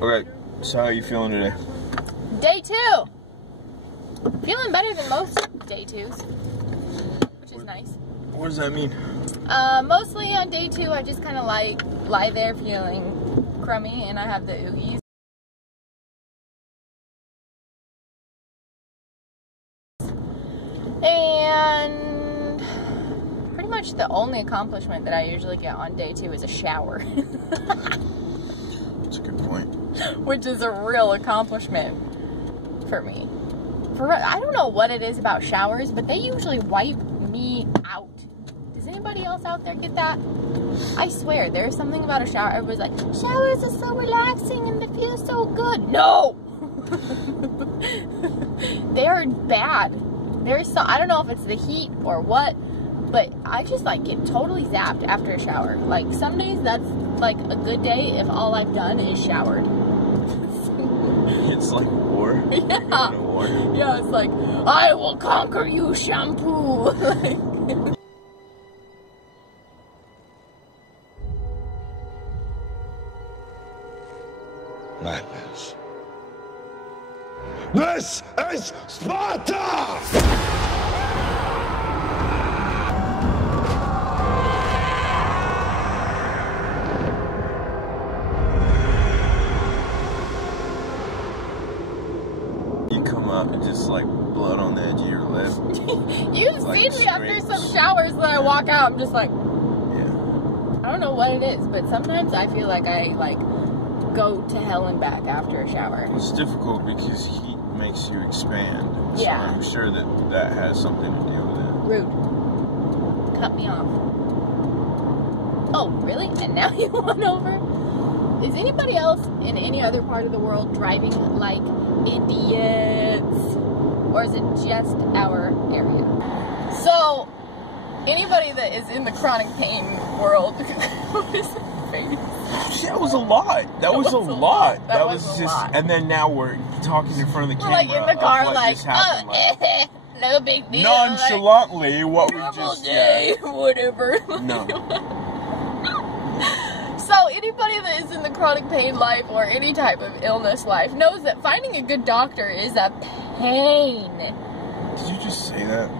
Okay, so how are you feeling today? Day 2. Feeling better than most day 2s, which is nice. What does that mean? Mostly on day 2, I just kind of like lie there feeling crummy, and I have the oogies. And pretty much the only accomplishment that I usually get on day 2 is a shower. That's a good point. Which is a real accomplishment for me. I don't know what it is about showers, but they usually wipe me out. Does anybody else out there get that? I swear, there's something about a shower. Everybody's like, showers are so relaxing and they feel so good. No! They are bad. I don't know if it's the heat or what, but I just like get totally zapped after a shower. Like some days that's like a good day if all I've done is showered. It's like a war. Yeah. A war. Yeah, it's like, I will conquer you, shampoo. Like, Madness. This is Sparta! You come up and just like blood on the edge of your lip. you've Like seen me after some showers that I walk out, I'm just like, Yeah. I don't know what it is, but sometimes I feel like I go to hell and back after a shower. It's difficult because heat makes you expand. So Yeah. I'm sure that has something to do with it. Rude. Cut me off. Oh, really? And now you want over? Is anybody else in any other part of the world driving like idiots? Or is it just our area? So, anybody that is in the chronic pain world, what is the face? That was a lot. That was a lot. That was a just, lot. and then now we're talking in front of the We're camera. like in the car, of what like, just happened, no big deal. nonchalantly, what we Normal just day, whatever. No. So anybody that is in the chronic pain life or any type of illness life knows that finding a good doctor is a pain. Did you just say that?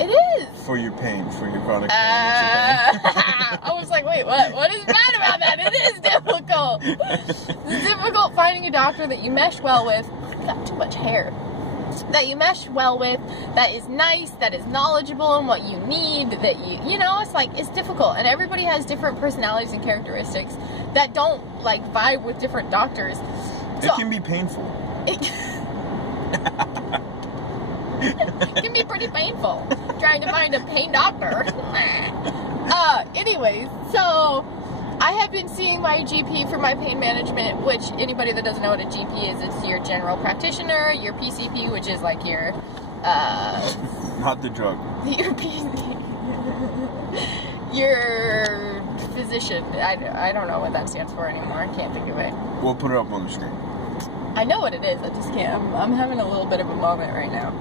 It is. For your pain, for your chronic pain. It's a pain. I was like, wait, what? What is bad about that? It is difficult. It's difficult finding a doctor that you mesh well with. I've got too much hair. That you mesh well with, that is nice, that is knowledgeable in what you need, that you know, it's like, it's difficult. And everybody has different personalities and characteristics that don't, like, vibe with different doctors. It can be painful. It can be pretty painful trying to find a pain doctor. Anyways, so I have been seeing my GP for my pain management, which anybody that doesn't know what a GP is, it's your general practitioner, your PCP, which is like your, Not the drug. your your physician. I don't know what that stands for anymore. I can't think of it. We'll put it up on the screen. I know what it is, I just can't. I'm having a little bit of a moment right now.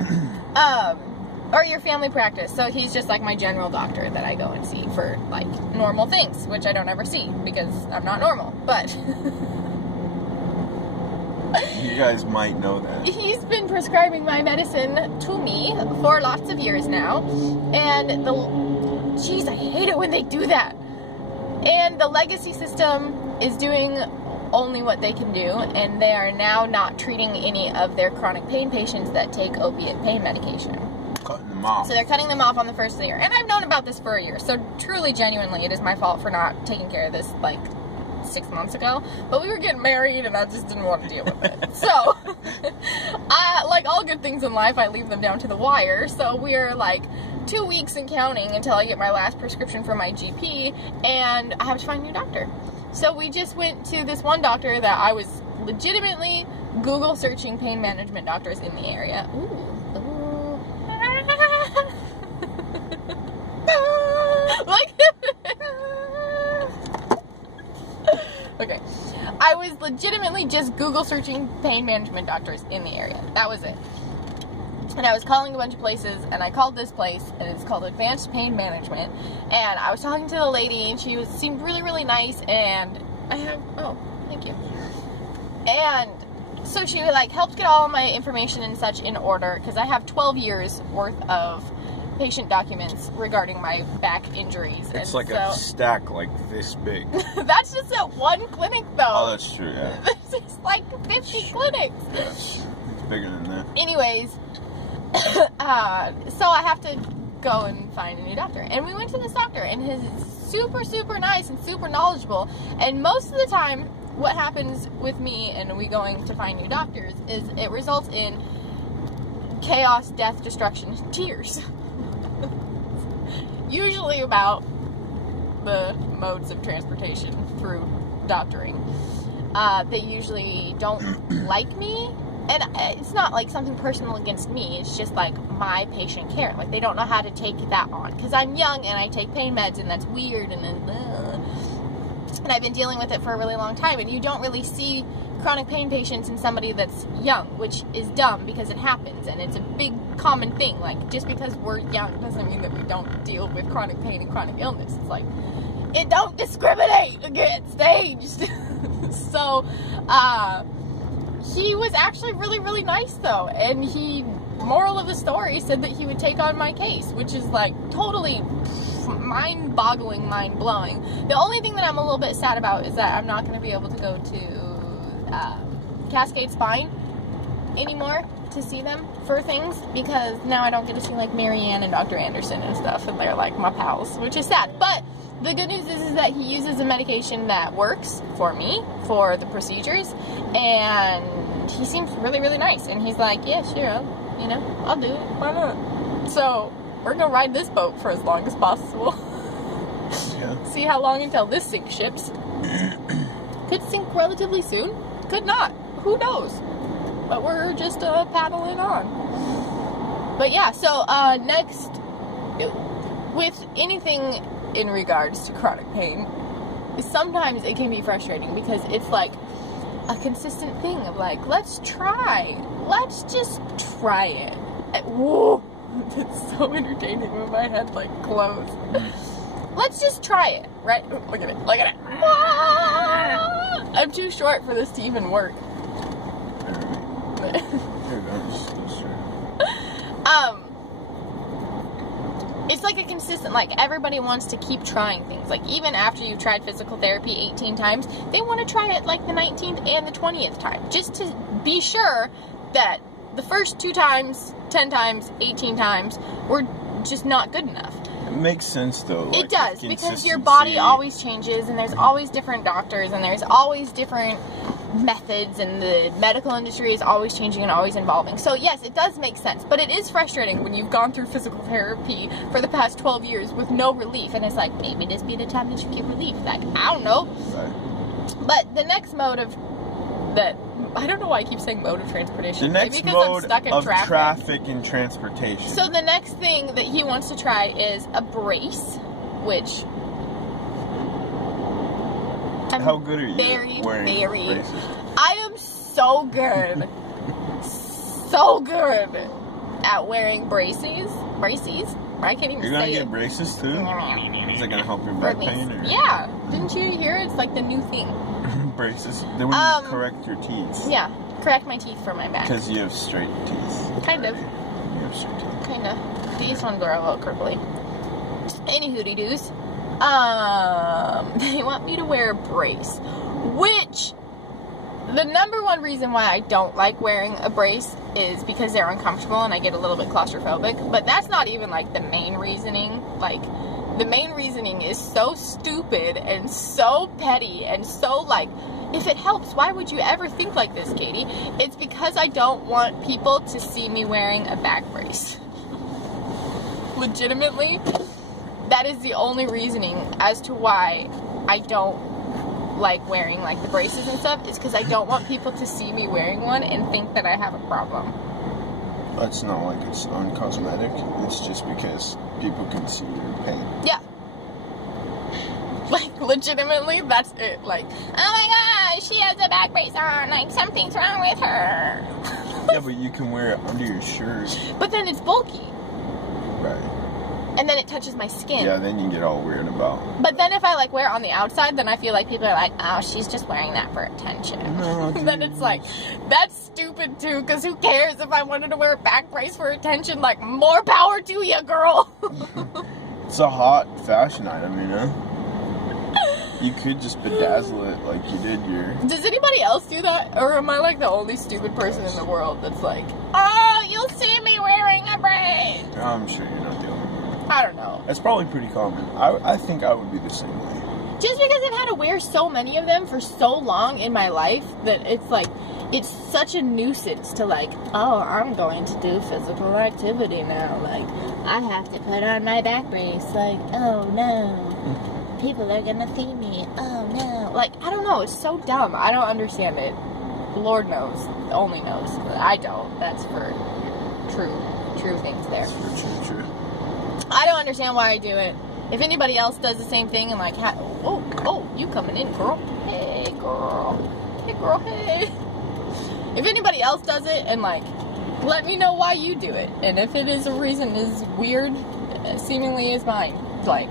Or your family practice. So he's just like my general doctor that I go and see for like normal things, which I don't ever see because I'm not normal. But You guys might know that. he's been prescribing my medicine to me for lots of years now. And jeez, I hate it when they do that. And the legacy system is doing only what they can do, and they are now not treating any of their chronic pain patients that take opiate pain medication. Cutting them off. So they're cutting them off on the first of the year. And I've known about this for a year, so truly, genuinely, it is my fault for not taking care of this, like, 6 months ago. But we were getting married, and I just didn't want to deal with it. So, like all good things in life, I leave them down to the wire. So we're, like, 2 weeks and counting until I get my last prescription from my GP, and I have to find a new doctor. So we just went to this one doctor that I was legitimately Google searching pain management doctors in the area. Ooh. Like, okay. I was legitimately just Google searching pain management doctors in the area. That was it. And I was calling a bunch of places, and I called this place, and it's called Advanced Pain Management. And I was talking to the lady, and she seemed really, really nice, and I have, oh, thank you. And so she like helped get all my information and such in order, because I have 12 years worth of patient documents regarding my back injuries. It's and like a stack like this big. That's just at one clinic, though. Oh, that's true, yeah. There's like 50 clinics. Yes. It's bigger than that. Anyways, so I have to go and find a new doctor. And we went to this doctor, and he's super, super nice and super knowledgeable. And most of the time, what happens with me and we going to find new doctors is it results in chaos, death, destruction, tears. Usually about the modes of transportation through doctoring. They usually don't like me, and it's not like something personal against me, it's just like my patient care. Like, they don't know how to take that on, because I'm young and I take pain meds, and that's weird, and I've been dealing with it for a really long time, and you don't really see chronic pain patients in somebody that's young, which is dumb because it happens, and it's a big common thing. Like, just because we're young doesn't mean that we don't deal with chronic pain and chronic illness. It's like, it don't discriminate against age. So, he was actually really, really nice, though, and he, moral of the story, said that he would take on my case, which is, like, totally mind-boggling, mind-blowing. The only thing that I'm a little bit sad about is that I'm not going to be able to go to Cascade Spine anymore to see them for things, because now I don't get to see like Marianne and Dr. Anderson and stuff, and they're like my pals, which is sad. But the good news is that he uses a medication that works for me for the procedures, and he seems really, really nice, and he's like, yeah, sure, I'll do it, why not? So we're gonna ride this boat for as long as possible. Yeah. See how long until this sinks ships. Could sink relatively soon, could not, who knows, but we're just paddling on. But yeah, so next, with anything in regards to chronic pain, sometimes it can be frustrating, because it's like a consistent thing of like, let's just try it. Whoa, it's so entertaining when my head like closed. Let's just try it, right? Look at it, look at it. I'm too short for this to even work. It's like a consistent, like, everybody wants to keep trying things. Like, even after you've tried physical therapy 18 times, they want to try it like the 19th and the 20th time, just to be sure that the first 2 times, 10 times, 18 times were just not good enough. It makes sense, though. Like, it does, because your body always changes, and there's always different doctors, and there's always different methods, and the medical industry is always changing and always evolving. So yes, it does make sense, but it is frustrating when you've gone through physical therapy for the past 12 years with no relief, and it's like, maybe this be the time that you get relief. Like, I don't know. Right. But the next mode of that, I don't know why I keep saying mode of transportation. The next Maybe mode I'm stuck in of traffic and transportation. So the next thing that he wants to try is a brace, which I'm How good are you wearing braces? I am so good. So good at wearing braces. I can't even say it. You're gonna get braces too? Is it gonna help your back pain? Or? Yeah. Didn't you hear? It's like the new thing. Braces. Then when you correct your teeth. Yeah. Correct my teeth for my back. Because you have straight teeth. Kind of. You have straight teeth. Kind of. These ones are a little crookly. Any hooty doos. They want me to wear a brace, which the number one reason why I don't like wearing a brace is because they're uncomfortable and I get a little bit claustrophobic. But that's not even like the main reasoning. Like, the main reasoning is so stupid and so petty and so like, if it helps, why would you ever think like this, Katie? It's because I don't want people to see me wearing a back brace. Legitimately, that is the only reasoning as to why I don't like wearing like the braces and stuff. It's because I don't want people to see me wearing one and think that I have a problem. It's not like it's uncosmetic. It's just because people can see your pain. Yeah. Like, legitimately, that's it. Like, oh my gosh, she has a back brace on. Like, something's wrong with her. Yeah, but you can wear it under your shirt. But then it's bulky. Right. and then it touches my skin. Yeah, then you get all weird about. But then if I like wear it on the outside, then I feel like people are like, oh, she's just wearing that for attention. No, Then it's like, that's stupid too, because who cares if I wanted to wear a back brace for attention? Like, more power to you, girl. It's a hot fashion item, you know? You could just bedazzle it like you did your... Does anybody else do that? Or am I like the only stupid person in the world that's like, oh, you'll see me wearing a braid? I'm sure you're not the only one. I don't know. That's probably pretty common. I think I would be the same way. Just because I've had to wear so many of them for so long in my life that it's like, it's such a nuisance to like, oh, I'm going to do physical activity now. Like, I have to put on my back brace. Like, oh no. People are gonna see me. Oh no. Like, I don't know. It's so dumb. I don't understand it. Lord knows. Only knows. I don't. That's for true things there. True. I don't understand why I do it. If anybody else does the same thing and like, oh, you coming in, girl. Hey, girl. Hey, girl, hey. If anybody else does it and like, let me know why you do it. And if it is a reason as weird, seemingly as mine, like,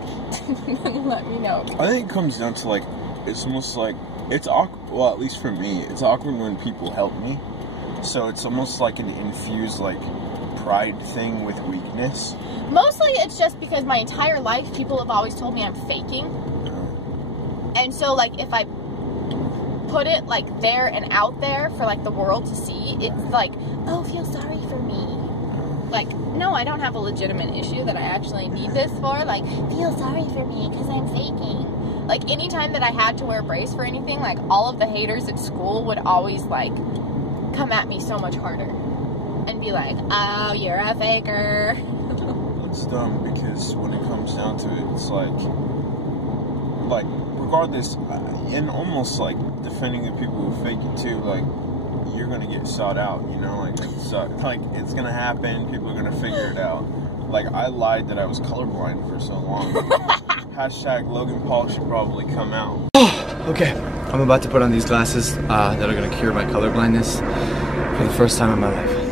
let me know. I think it comes down to like, it's almost like, it's awkward, well, at least for me, it's awkward when people help me. So it's almost like an infused like pride thing with weakness. Mostly it's just because my entire life people have always told me I'm faking. And so like if I put it like there and out there for like the world to see, it's like, oh, feel sorry for me. Like, no, I don't have a legitimate issue that I actually need this for. Like, feel sorry for me because I'm faking. Like, anytime that I had to wear a brace for anything, like, all of the haters at school would always, like, come at me so much harder. And be like, oh, you're a faker. It's dumb because when it comes down to it, it's like regardless, and almost like defending the people who fake it too, like, you're gonna get sought out, you know, like it's gonna happen, people are gonna figure it out. Like, I lied that I was colorblind for so long. Hashtag Logan Paul should probably come out. Okay, I'm about to put on these glasses that are gonna cure my colorblindness for the first time in my life.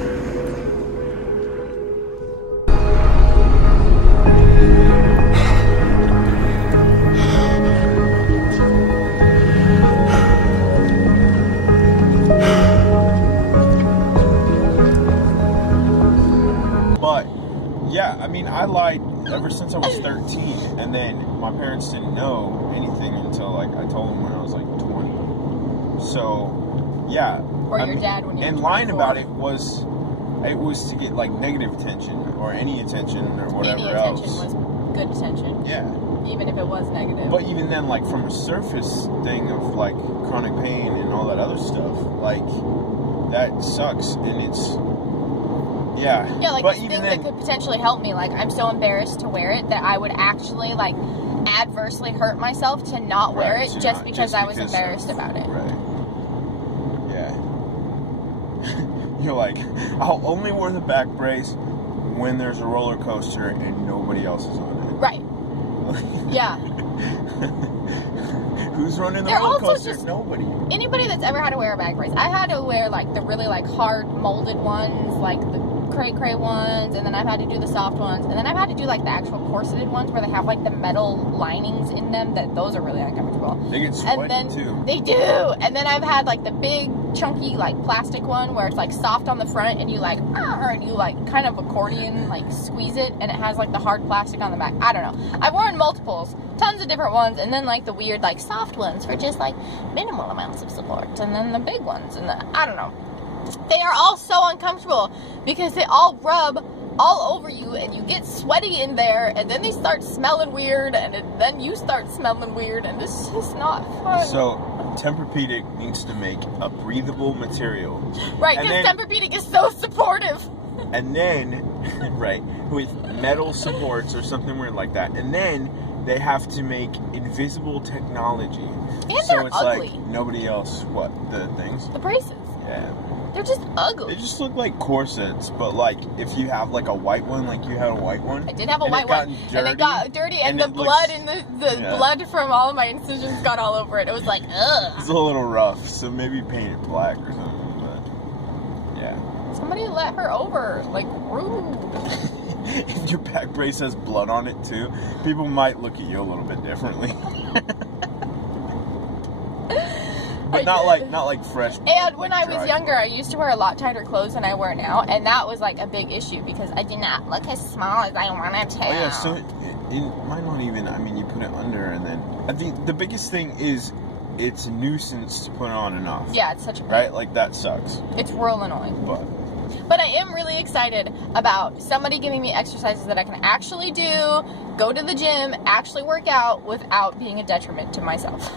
Yeah, I mean, I lied ever since I was 13, and then my parents didn't know anything until, like, I told them when I was, like, 20. So, yeah. Or your dad when you were 24. And lying about it was to get, like, negative attention, or any attention, or whatever else. Any attention was good attention. Yeah. Even if it was negative. But even then, like, from a surface thing of, like, chronic pain and all that other stuff, like, that sucks, and it's... Yeah, like this thing that could potentially help me, like, I'm so embarrassed to wear it that I would actually, like, adversely hurt myself to not wear it just because I was embarrassed about it. Right. Yeah. You're like, I'll only wear the back brace when there's a roller coaster and nobody else is on it. Right. Yeah. Who's running the roller coaster? Nobody. Anybody that's ever had to wear a back brace. I had to wear, like, the really, like, hard molded ones, like the cray ones, and then I've had to do the soft ones, and then I've had to do like the actual corseted ones where they have like the metal linings in them. That those are really uncomfortable. They get sweaty too. They do. And then I've had like the big chunky like plastic one where it's like soft on the front and you like and you like kind of accordion like squeeze it and it has like the hard plastic on the back. I don't know. I've worn multiples, tons of different ones, and then like the weird like soft ones for just like minimal amounts of support, and then the big ones, and I don't know. They are all so uncomfortable because they all rub all over you and you get sweaty in there and then they start smelling weird and then you start smelling weird and it's just not fun. So Tempur-Pedic needs to make a breathable material. Right, because Tempur-Pedic is so supportive. And then, right, with metal supports or something weird like that. And then they have to make invisible technology. And so they're it's ugly. Like nobody else, what, the things? The braces. Yeah. They're just ugly. They just look like corsets, but like if you have like a white one, like you had a white one. I did have a white one, and it got dirty, and the blood and the blood from all of my incisions got all over it. It was like, ugh. It's a little rough, so maybe paint it black or something. But yeah. Somebody let her over, like rude. if your back brace has blood on it too, people might look at you a little bit differently. But not like fresh blood, And when like I was dry younger, blood. I used to wear a lot tighter clothes than I wear now, and that was like a big issue because I did not look as small as I wanted to. Oh yeah, so it might not even. I mean, you put it under, and then I think the biggest thing is it's a nuisance to put it on and off. Yeah, it's such a Right, like that sucks. It's real annoying. But I am really excited about somebody giving me exercises that I can actually do, go to the gym, actually work out without being a detriment to myself.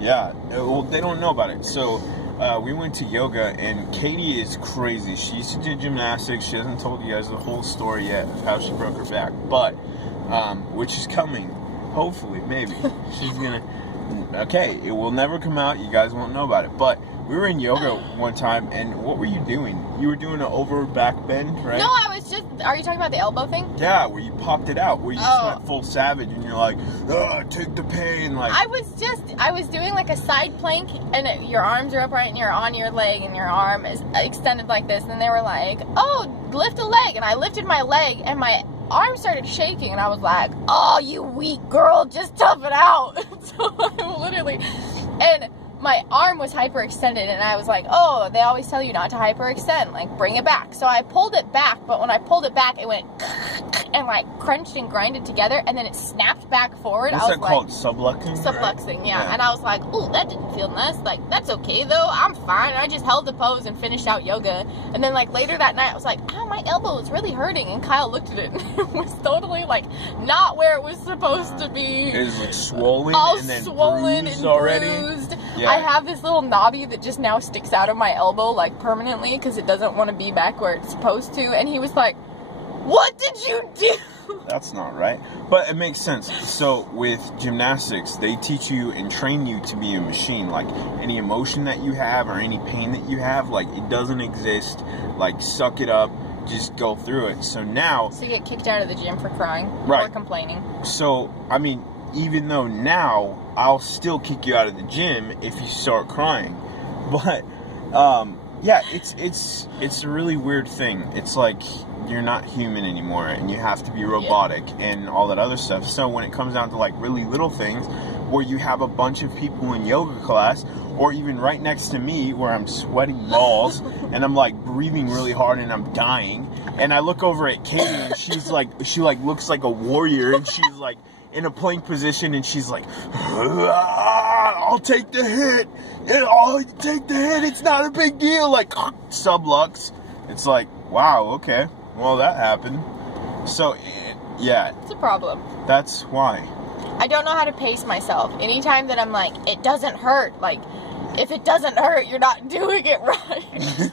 Yeah, well, they don't know about it. So, we went to yoga, and Caity is crazy. She used to do gymnastics. She hasn't told you guys the whole story yet of how she broke her back, but, which is coming. Hopefully, maybe. She's gonna, okay, it will never come out. You guys won't know about it. But we were in yoga one time, and what were you doing? You were doing an over back bend, right? No, I was just, are you talking about the elbow thing? Yeah, where you popped it out, where you just went full savage, and you're like, take the pain, like. I was doing like a side plank, and your arms are upright, and you're on your leg, and your arm is extended like this, and they were like, oh, lift a leg, and I lifted my leg, and my arm started shaking, and I was like, oh, you weak girl, just tough it out. So I literally, and my arm was hyperextended, and I was like, oh, they always tell you not to hyperextend, like, bring it back. So I pulled it back, but when I pulled it back, it went and, like, crunched and grinded together, and then it snapped back forward. What's I was that called? Subluxing? Subluxing, right? yeah. And I was like, ooh, that didn't feel nice. Like, that's okay, though. I'm fine. And I just held the pose and finished out yoga. And then, like, later that night, I was like, ow, my elbow is really hurting. And Kyle looked at it, and it was totally, like, not where it was supposed to be. It was, like, swollen all and then swollen bruised and already. bruised. Yeah. I have this little knobby that just now sticks out of my elbow, like, permanently, because it doesn't want to be back where it's supposed to. And he was like, what did you do? That's not right. But it makes sense. So with gymnastics, they teach you and train you to be a machine. Like, any emotion that you have or any pain that you have, like, it doesn't exist. Like, suck it up. Just go through it. So now... So you get kicked out of the gym for crying Right. or complaining. So, I mean, even though now I'll still kick you out of the gym if you start crying. But, yeah, it's a really weird thing. It's like... you're not human anymore, and you have to be robotic and all that other stuff. So when it comes down to like really little things, where you have a bunch of people in yoga class, or even right next to me where I'm sweating balls and I'm like breathing really hard and I'm dying, and I look over at Caity and she looks like a warrior, and she's like in a plank position, and she's like, I'll take the hit, I'll take the hit, it's not a big deal, like sublux. It's like, wow, okay. Well, that happened. So, yeah. It's a problem. That's why. I don't know how to pace myself. Anytime that I'm like, it doesn't hurt, like, if it doesn't hurt, you're not doing it right.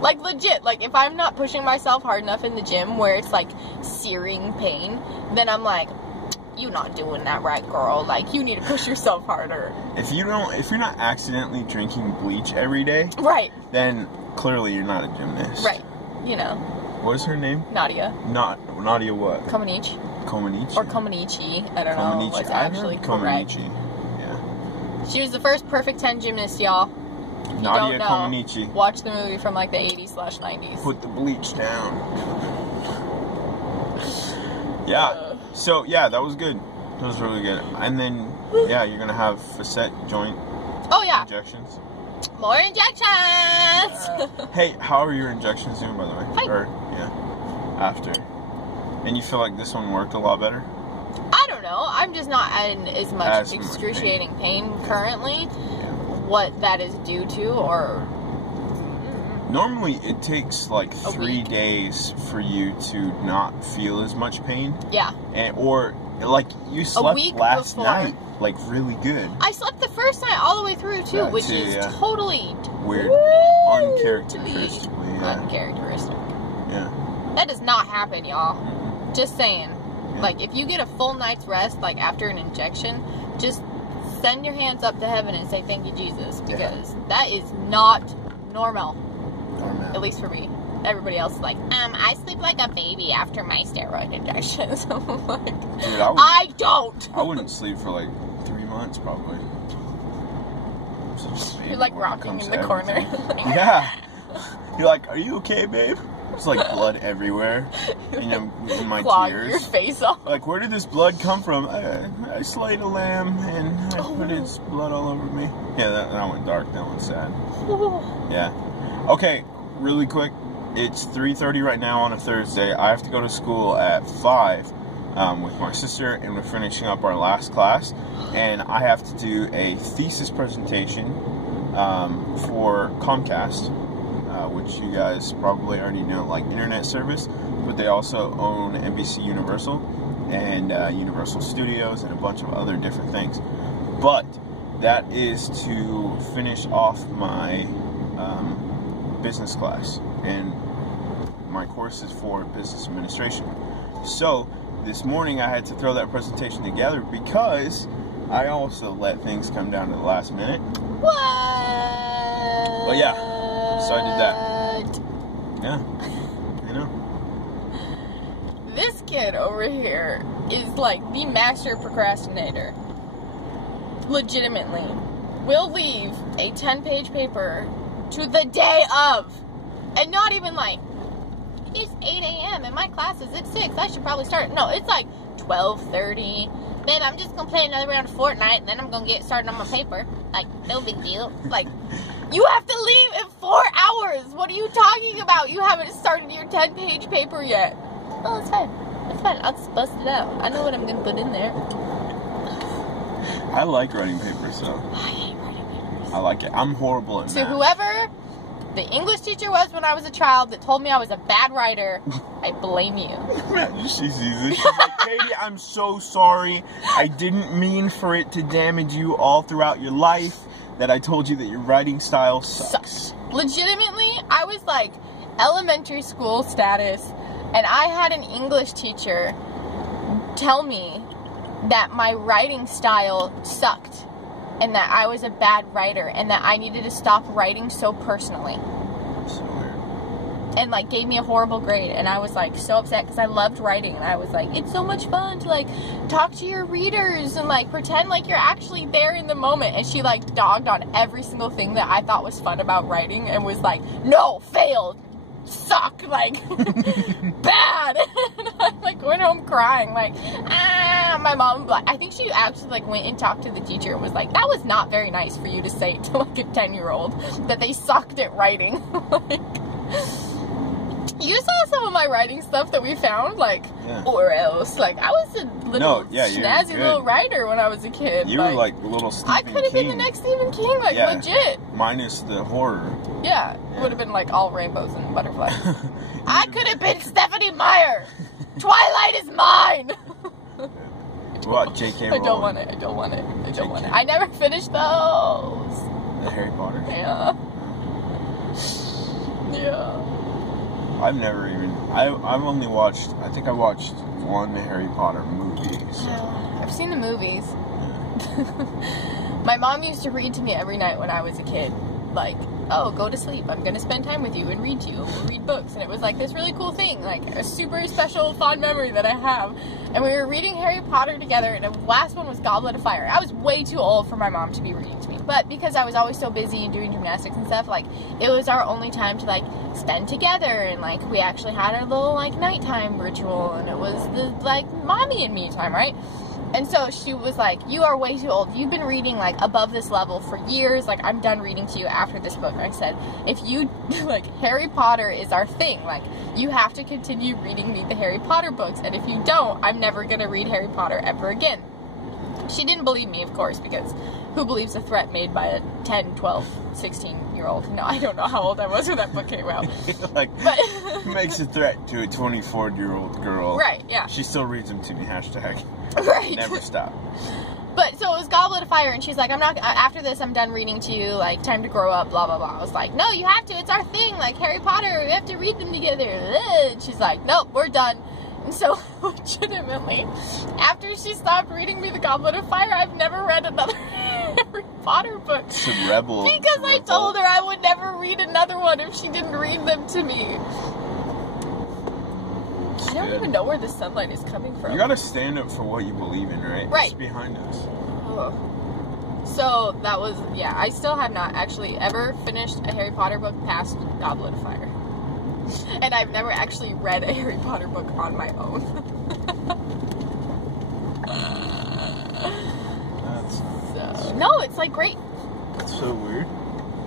Like, legit, like, if I'm not pushing myself hard enough in the gym where it's, like, searing pain, then I'm like, you're not doing that right, girl. Like, you need to push yourself harder. If you're not accidentally drinking bleach every day, Right. then clearly you're not a gymnast. Right. You know. What is her name? Nadia. Nadia what? Komanichi. Komanichi. Or Komanichi. I don't know what's actually correct. Yeah. She was the first perfect 10 gymnast, y'all. Nadia Komanichi. Watch the movie from like the 80s/90s. Put the bleach down. Yeah. So, yeah, that was good. That was really good. And then, yeah, you're going to have facet joint injections. More injections! Hey, how are your injections doing, by the way? Fine. Or, yeah, after. And you feel like this one worked a lot better? I don't know. I'm just not in as much As excruciating pain currently. Yeah. What that is due to, or... Normally, it takes like 3 days for you to not feel as much pain. Yeah. Or, like, you slept week last before. night, like, really good. I slept the first night all the way through, too, That which too, is yeah. totally... Weird. Uncharacteristically, yeah. Uncharacteristic. Yeah. That does not happen, y'all. Just saying. Yeah. Like, if you get a full night's rest, like, after an injection, just send your hands up to heaven and say, thank you, Jesus. Because that is not normal. At least for me. Everybody else is like, I sleep like a baby after my steroid injections. I'm like, Dude, I don't. I wouldn't sleep for like 3 months, probably. You're like rocking in the corner. Yeah. You're like, are you okay, babe? There's like blood everywhere, you know, in my Clog tears. your face off. Like, where did this blood come from? I slayed a lamb and I put its blood all over me. Yeah, that went dark. That went sad. Yeah. Okay, really quick. It's 3:30 right now on a Thursday. I have to go to school at 5 with my sister, and we're finishing up our last class. And I have to do a thesis presentation for Comcast, which you guys probably already know, like internet service, but they also own NBC Universal and Universal Studios and a bunch of other different things. But that is to finish off my business class, and my course is for business administration. So this morning I had to throw that presentation together because I also let things come down to the last minute. What? But yeah, so I did that. Yeah, you know. This kid over here is like the master procrastinator. Legitimately. Will leave a 10-page paper to the day of. And not even like, it's 8 a.m. and my class is at 6. I should probably start. No, it's like 12:30. Babe, I'm just going to play another round of Fortnite and then I'm going to get started on my paper. Like, no big deal. Like, you have to leave in 4 hours. What are you talking about? You haven't started your 10-page paper yet. Oh, it's fine. It's fine. I'll just bust it out. I know what I'm going to put in there. I like writing papers, though. I hate writing papers. I like it. I'm horrible at To math. whoever the English teacher was when I was a child that told me I was a bad writer, I blame you. She sees this. She's like, Caity, I'm so sorry. I didn't mean for it to damage you all throughout your life. That I told you that your writing style sucks. Legitimately, I was like elementary school status, and I had an English teacher tell me that my writing style sucked, and that I was a bad writer, and that I needed to stop writing so personally. So weird. And like gave me a horrible grade, and I was like so upset because I loved writing, and I was like, it's so much fun to like talk to your readers and like pretend like you're actually there in the moment. And she like dogged on every single thing that I thought was fun about writing and was like, no, failed, suck, like bad. And I like went home crying, like, my mom, like, I think she actually like went and talked to the teacher and was like, that was not very nice for you to say to like a 10-year-old that they sucked at writing. Like, you saw some of my writing stuff that we found, like, Yeah. or else, like, I was a little you're snazzy good. little writer when I was a kid. You were like little Stephen I could have been the next Stephen King, like, Yeah. legit. Minus the horror. Yeah, it would have been like all rainbows and butterflies. I could have been Stephanie Meyer. Twilight is mine. What, J.K. Rowling? I don't want it. I don't want it. I don't want it. I never finished those. The Harry Potter? Yeah. Yeah. I've never even... I've only watched... I think I watched one Harry Potter movie. So. I've seen the movies. My mom used to read to me every night when I was a kid. Like, oh, go to sleep. I'm going to spend time with you and read to you. We'll read books. And it was like this really cool thing. Like, a super special, fond memory that I have. And we were reading Harry Potter together. And the last one was Goblet of Fire. I was way too old for my mom to be reading to me. But because I was always so busy and doing gymnastics and stuff, like, it was our only time to, like, spend together. And, like, we actually had our little, like, nighttime ritual. And it was the, like, mommy and me time, right? And so she was like, you are way too old. You've been reading, like, above this level for years. Like, I'm done reading to you after this book. I said, if you, like, Harry Potter is our thing. Like, you have to continue reading me the Harry Potter books. And if you don't, I'm never going to read Harry Potter ever again. She didn't believe me, of course, because who believes a threat made by a 10, 12, 16-year-old? No, I don't know how old I was when that book came out. Like, but makes a threat to a 24-year-old girl. Right, yeah. She still reads them to me, hashtag. Right. Never stop. But, so it was Goblet of Fire, and she's like, after this, I'm done reading to you, like, time to grow up, blah, blah, blah. I was like, no, you have to, it's our thing, like, Harry Potter, we have to read them together. And she's like, nope, we're done. And so, legitimately, after she stopped reading me the Goblet of Fire, I've never read another Harry Potter book. Should rebel. Because I told her I would never read another one if she didn't read them to me. I don't even know where the sunlight is coming from. You gotta stand up for what you believe in, right? Right. It's behind us. Ugh. So, that was, yeah, I still have not actually ever finished a Harry Potter book past Goblet of Fire. And I've never actually read a Harry Potter book on my own. No, it's like great. That's so weird.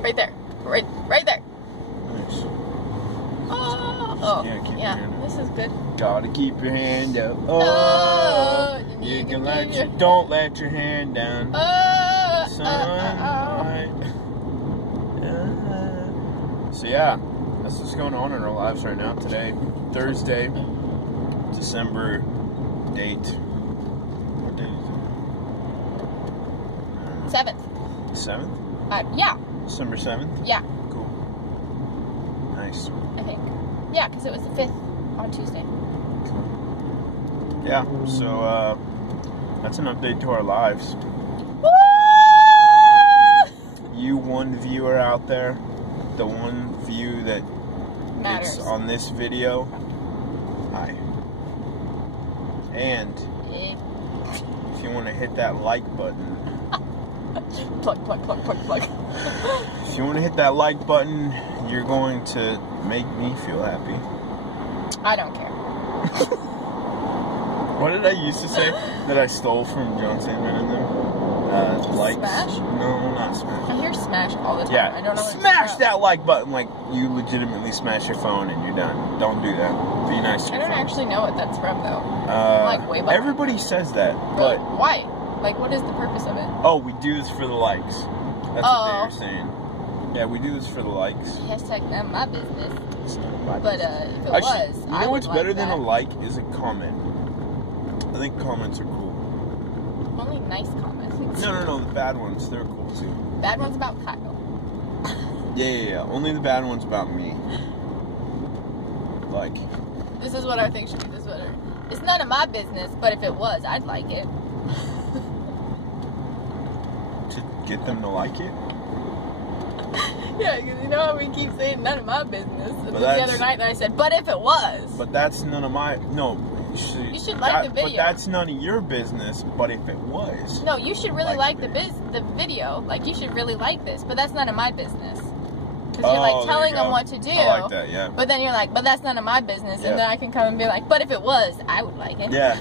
Right there. Right there. Nice. Oh, Yeah, keep your yeah, hand up. this is good. Gotta keep your hand up. Oh, You can don't let your hand down. Sunlight. So yeah, that's what's going on in our lives right now. Today, Thursday, December date. What date is it? 7th. 7th? Yeah. December 7th? Yeah, Cool. Nice. I think. Yeah, because it was the 5th on Tuesday. Cool. Yeah, so that's an update to our lives. Woo! You one viewer out there, the one view that Matters. is on this video, hi. And Yeah. if you want to hit that like button, Plug. if you want to hit that like button, you're going to make me feel happy. I don't care. What did I used to say that I stole from John Sandman and them? Likes? Smash? No, not smash. I hear smash all the time. Yeah, I don't know what smash it's that like button like you legitimately smash your phone and you're done. Don't do that. Be nice to I your don't phone. actually know what that's from, though. Like, way back. Everybody says that, Really? but Why? Like, what is the purpose of it? oh, we do this for the likes. That's what they Oh. were saying. Yeah, we do this for the likes. Hashtag not my business. It's not my But, business. if it Actually, was, you I know would what's better like than that. a like is a comment. I think comments are cool. Only nice comments. No, the bad ones, they're cool too. Bad ones about Kyle. Yeah. Only the bad ones about me. Like, This is what I think should be this better. It's none of my business, but if it was, I'd like it. to get them to like it. Yeah, because you know how we keep saying none of my business. And then the that's- other night I said, but if it was. But that's none of my. No. You should like the video. But that's none of your business. But if it was. No, you should really Like like the the video. Like, you should really like this, but that's none of my business. Because Oh, you're like there telling you them go. what to do. I like that, yeah. But then you're like, but that's none of my business. Yeah. And then I can come and be like, but if it was, I would like it. Yeah.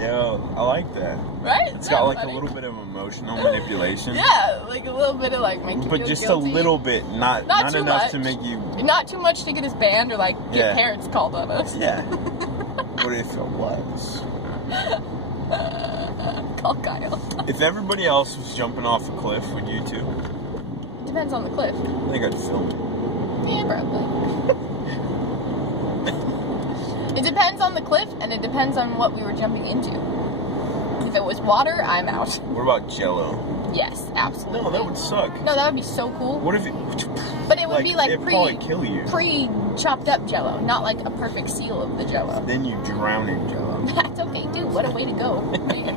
Yo, I like that. Right? It's Isn't got that like funny? a little bit of emotional manipulation. Yeah, like a little bit of like make you But feel just guilty. a little bit, not too enough much. to make you. Not too much to get us banned or like get Yeah. parents called on us. Yeah. What if it was? Call Kyle. If everybody else was jumping off a cliff, would you too? Depends on the cliff. I think I'd film it. Yeah, probably. It depends on the cliff, and it depends on what we were jumping into. If it was water, I'm out. What about Jello? Yes, absolutely. No, that would suck. No, that would be so cool. What if it? But it would be like it'd probably kill you. pre-chopped up Jello, not like a perfect seal of the Jello. Then you drown in Jello. That's okay, dude. What a way to go. Right?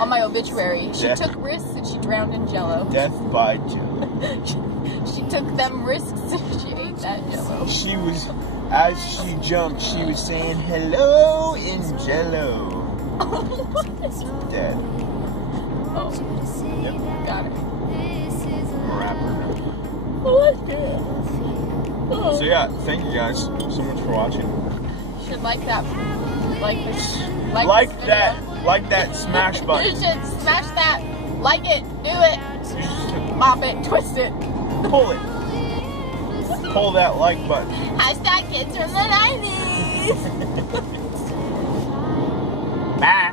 On my obituary, she Death. took risks and she drowned in Jello. Death by Jello. She took them risks and she ate that Jello. She was, as she jumped, she was saying hello in Jello. Death. Oh, Yep. got it. I'm a rapper. What the? So yeah, thank you guys so much for watching. You should like that. Like this. Like this that. video. Like that smash You button. should smash that. Like it. Do it. Mop it. Twist it. Pull it. Pull that like button. Hashtag kids from the 90s. Bye.